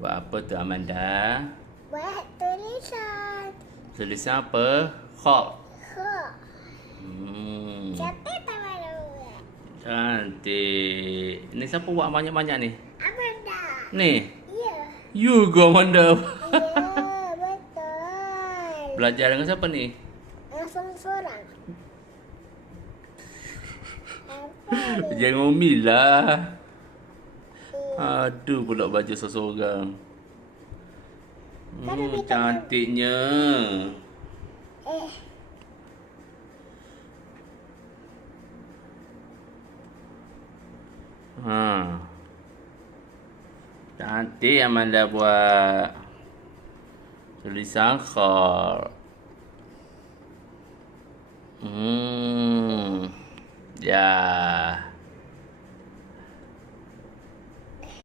Buat apa tu Amanda? Buat tulisan. Tulisan apa? Kha. Kha. Cantik tak malu? Cantik. Ni siapa buat banyak-banyak ni? Amanda. Ni? Ya. You go Amanda. Ya, betul. Belajar dengan siapa ni? Seorang-seorang. Apa ni? Jangan Umi lah. Aduh, pula baju seseorang. Cantiknya. Cantik Amanda buat tulisan Kha. Ya.